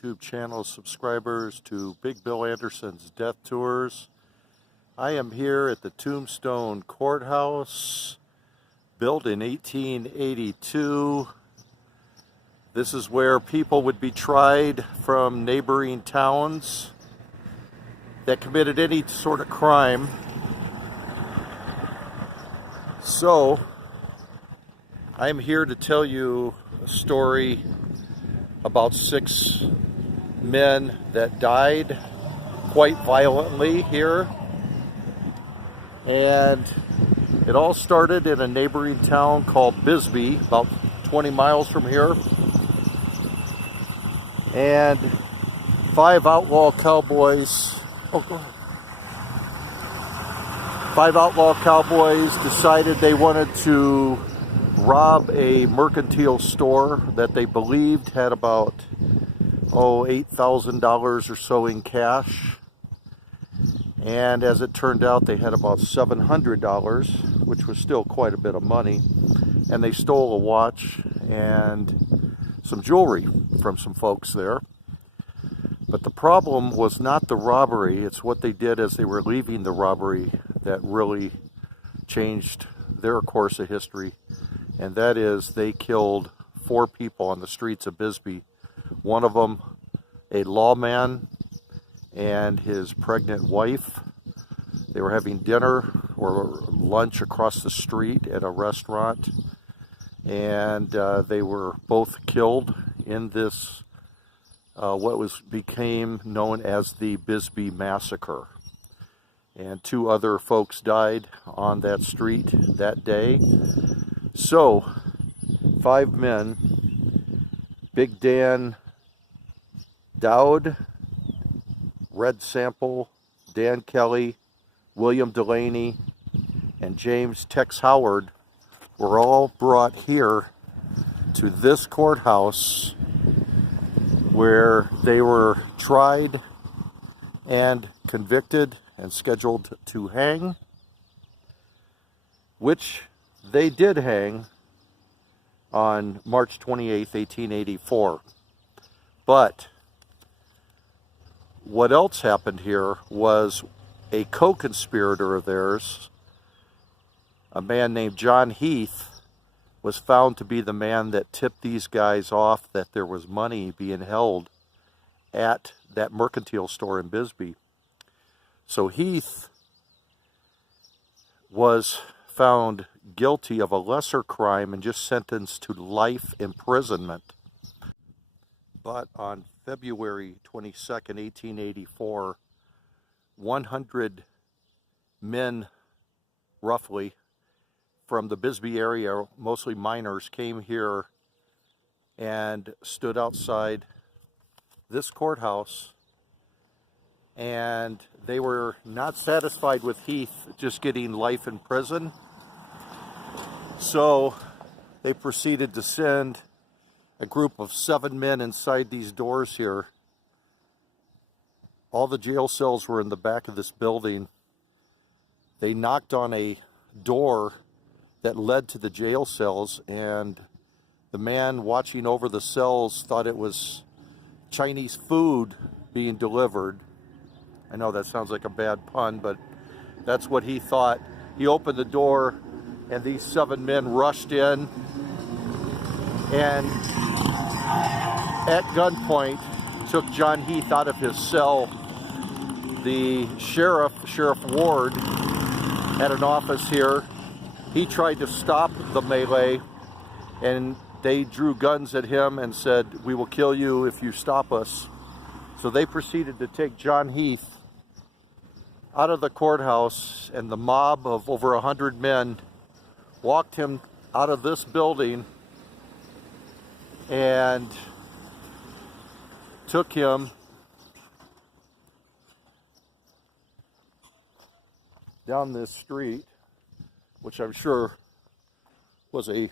YouTube channel subscribers to Big Bill Anderson's Death Tours. I am here at the Tombstone Courthouse, built in 1882. This is where people would be tried from neighboring towns that committed any sort of crime. So, I'm here to tell you a story about 6 men that died quite violently here. And it all started in a neighboring town called Bisbee, about 20 miles from here. And 5 outlaw cowboys, decided they wanted to rob a mercantile store that they believed had about $8,000 or so in cash. And as it turned out, they had about $700, which was still quite a bit of money. And they stole a watch and some jewelry from some folks there. But the problem was not the robbery, it's what they did as they were leaving the robbery that really changed their course of history. And that is, they killed 4 people on the streets of Bisbee. One of them, a lawman, and his pregnant wife. They were having dinner or lunch across the street at a restaurant, and they were both killed in this what became known as the Bisbee Massacre. And 2 other folks died on that street that day. So, 5 men: Big Dan Dowd, Red Sample, Dan Kelly, William Delaney, and James Tex Howard, were all brought here to this courthouse where they were tried and convicted and scheduled to hang, which they did hang on March 28th, 1884. But what else happened here was a co-conspirator of theirs, a man named John Heath, was found to be the man that tipped these guys off that there was money being held at that mercantile store in Bisbee. So Heath was found guilty of a lesser crime and just sentenced to life imprisonment. But on February 22nd, 1884, 100 men, roughly, from the Bisbee area, mostly miners, came here and stood outside this courthouse. And they were not satisfied with Heath just getting life in prison. So they proceeded to send a group of 7 men inside these doors here. All the jail cells were in the back of this building. They knocked on a door that led to the jail cells, and the man watching over the cells thought it was Chinese food being delivered. I know that sounds like a bad pun, but that's what he thought. He opened the door, and these 7 men rushed in and at gunpoint took John Heath out of his cell. The Sheriff Ward, had an office here. He tried to stop the melee, and they drew guns at him and said, "We will kill you if you stop us." So they proceeded to take John Heath out of the courthouse, and the mob of over 100 men walked him out of this building and took him down this street, which I'm sure was a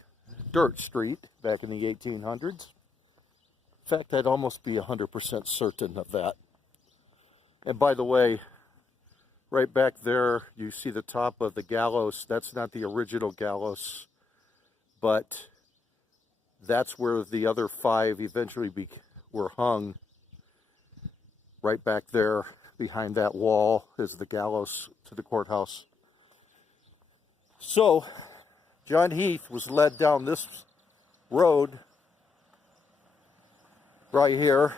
dirt street back in the 1800s. In fact, I'd almost be 100% certain of that. And by the way, right back there, you see the top of the gallows. That's not the original gallows, but that's where the other 5 eventually were hung Right back there behind that wall is the gallows to the courthouse. So John Heath was led down this road right here.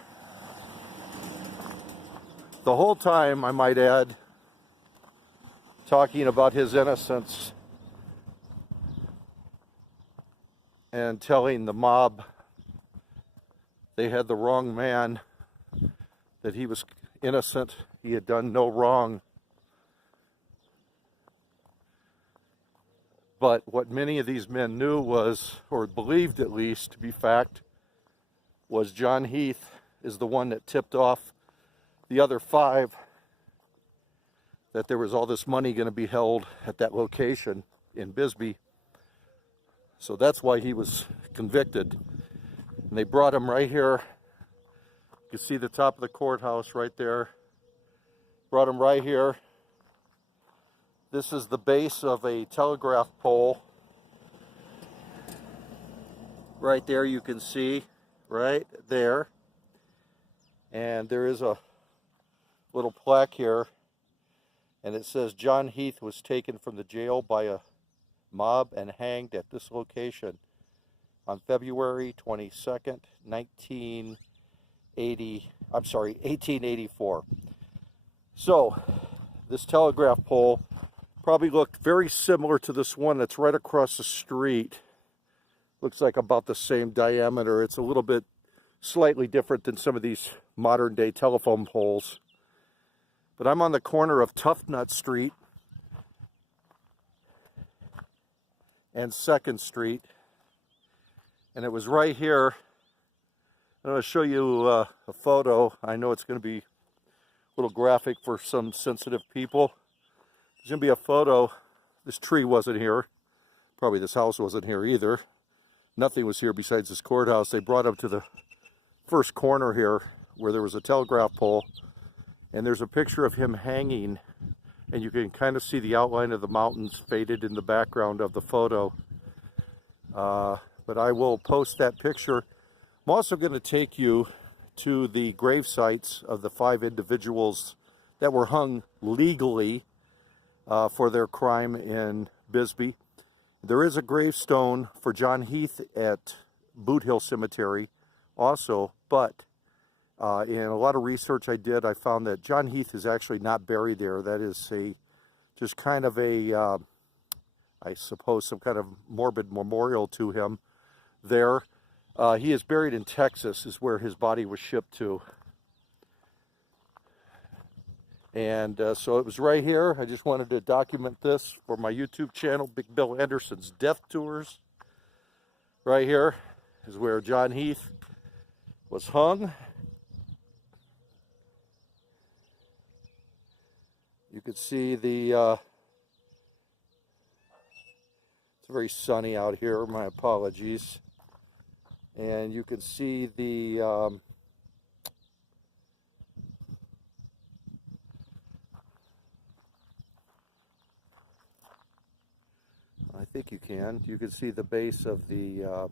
The whole time, I might add, talking about his innocence and telling the mob they had the wrong man, that he was innocent, he had done no wrong. But what many of these men knew was, or believed at least to be fact, was John Heath is the one that tipped off the other 5 that there was all this money going to be held at that location in Bisbee. So that's why he was convicted. And they brought him right here. You can see the top of the courthouse right there. Brought him right here. This is the base of a telegraph pole. Right there you can see, right there. And there is a little plaque here. And it says John Heath was taken from the jail by a mob and hanged at this location on February 22nd, 1884. So this telegraph pole probably looked very similar to this one that's right across the street. Looks like about the same diameter. It's a little bit slightly different than some of these modern day telephone poles. But I'm on the corner of Toughnut Street and 2nd Street. And it was right here. I'm going to show you a photo. I know it's going to be a little graphic for some sensitive people. There's going to be a photo. This tree wasn't here. Probably this house wasn't here either. Nothing was here besides this courthouse. They brought him to the first corner here where there was a telegraph pole. And there's a picture of him hanging. And you can kind of see the outline of the mountains faded in the background of the photo. But I will post that picture. I'm also going to take you to the grave sites of the 5 individuals that were hung legally for their crime in Bisbee. There is a gravestone for John Heath at Boot Hill Cemetery also, but in a lot of research I did, I found that John Heath is actually not buried there. That is just kind of a, I suppose, some kind of morbid memorial to him there. He is buried in Texas, is where his body was shipped to. And so it was right here. I just wanted to document this for my YouTube channel, Big Bill Anderson's Death Tours. Right here is where John Heath was hung. You could see the, it's very sunny out here, my apologies. And you can see the, I think you can see the base of the,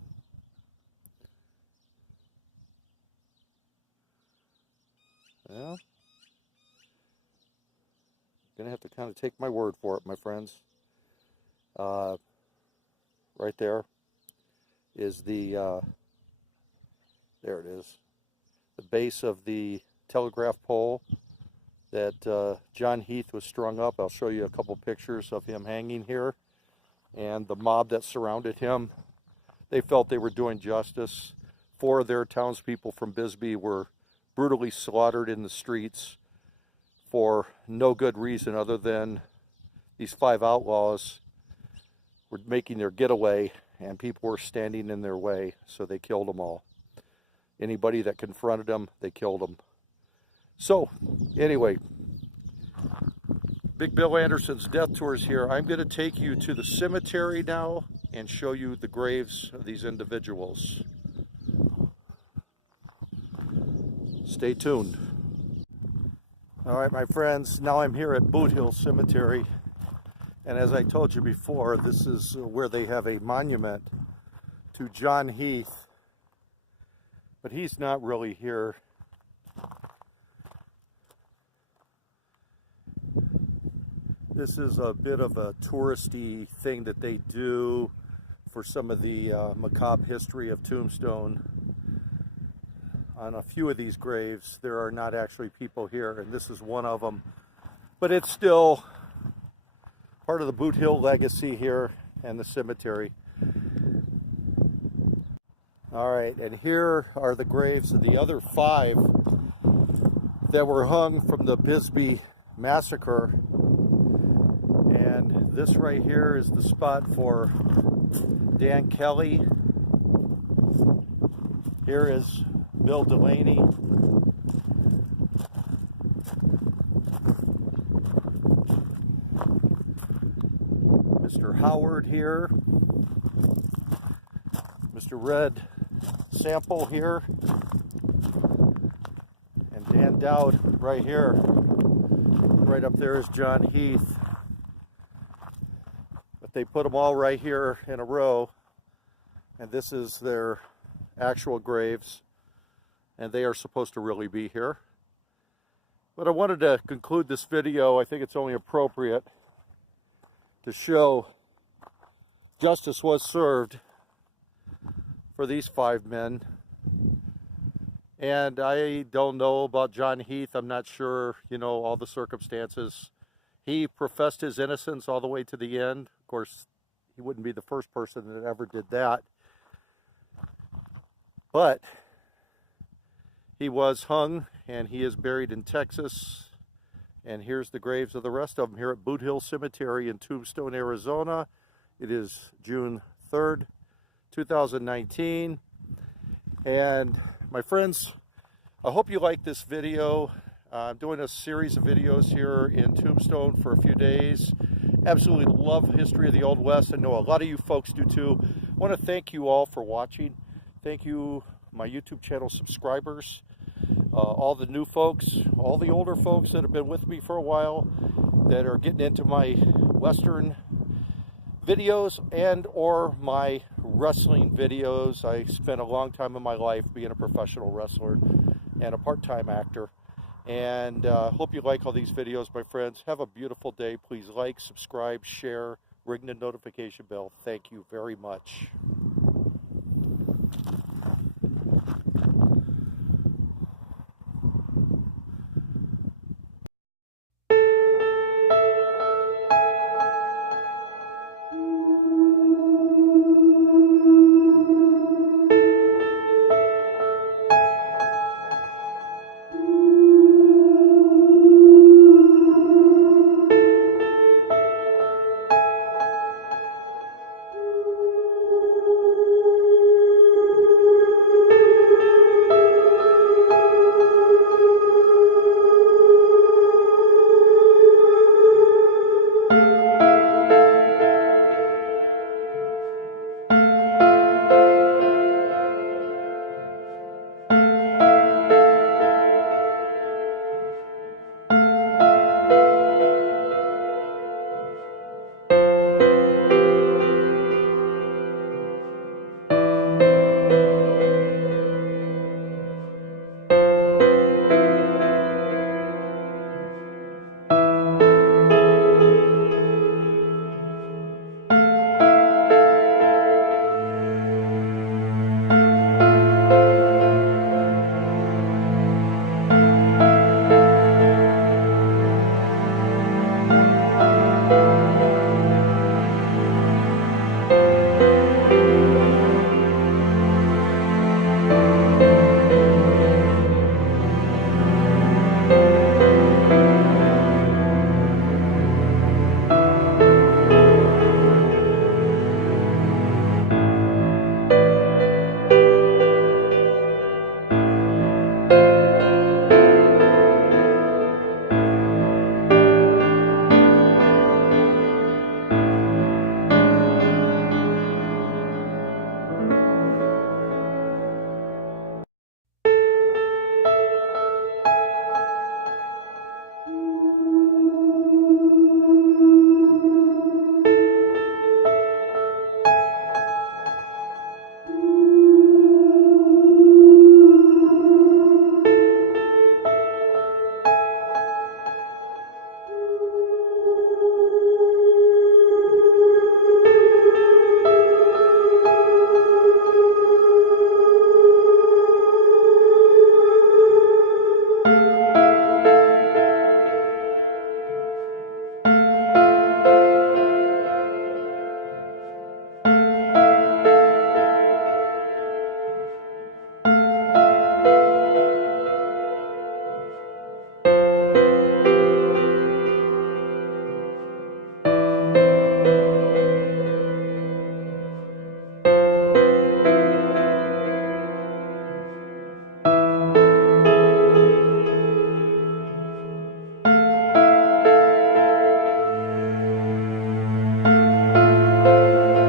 well, gonna have to kind of take my word for it, my friends. Right there is the, there it is, the base of the telegraph pole that John Heath was strung up. I'll show you a couple pictures of him hanging here. And the mob that surrounded him, they felt they were doing justice. 4 of their townspeople from Bisbee were brutally slaughtered in the streets for no good reason other than these 5 outlaws were making their getaway and people were standing in their way, so they killed them all. Anybody that confronted them, they killed them. So, anyway, Big Bill Anderson's Death Tours here. I'm going to take you to the cemetery now and show you the graves of these individuals. Stay tuned. All right, my friends, now I'm here at Boot Hill Cemetery. And as I told you before, this is where they have a monument to John Heath. But he's not really here. This is a bit of a touristy thing that they do for some of the macabre history of Tombstone. On a few of these graves, there are not actually people here, and this is one of them. But it's still part of the Boot Hill legacy here and the cemetery. All right, and here are the graves of the other 5 that were hung from the Bisbee Massacre. And this right here is the spot for Dan Kelly. Here is Bill Delaney. Mr. Howard here. Mr. Red Sample here. And Dan Dowd right here. Right up there is John Heath. But they put them all right here in a row. And this is their actual graves. And they are supposed to really be here. But I wanted to conclude this video. I think it's only appropriate to show justice was served for these 5 men. And I don't know about John Heath. I'm not sure, all the circumstances. He professed his innocence all the way to the end. Of course, he wouldn't be the first person that ever did that. But he was hung, and he is buried in Texas. And here's the graves of the rest of them here at Boot Hill Cemetery in Tombstone, Arizona. It is June 3rd, 2019. And my friends, I hope you like this video. I'm doing a series of videos here in Tombstone for a few days. Absolutely love the history of the Old West. I know a lot of you folks do too. I want to thank you all for watching. Thank you, my YouTube channel subscribers, all the new folks, all the older folks that have been with me for a while, that are getting into my Western videos and or my wrestling videos. I spent a long time in my life being a professional wrestler and a part-time actor. And hope you like all these videos, my friends. Have a beautiful day. Please like, subscribe, share, ring the notification bell. Thank you very much.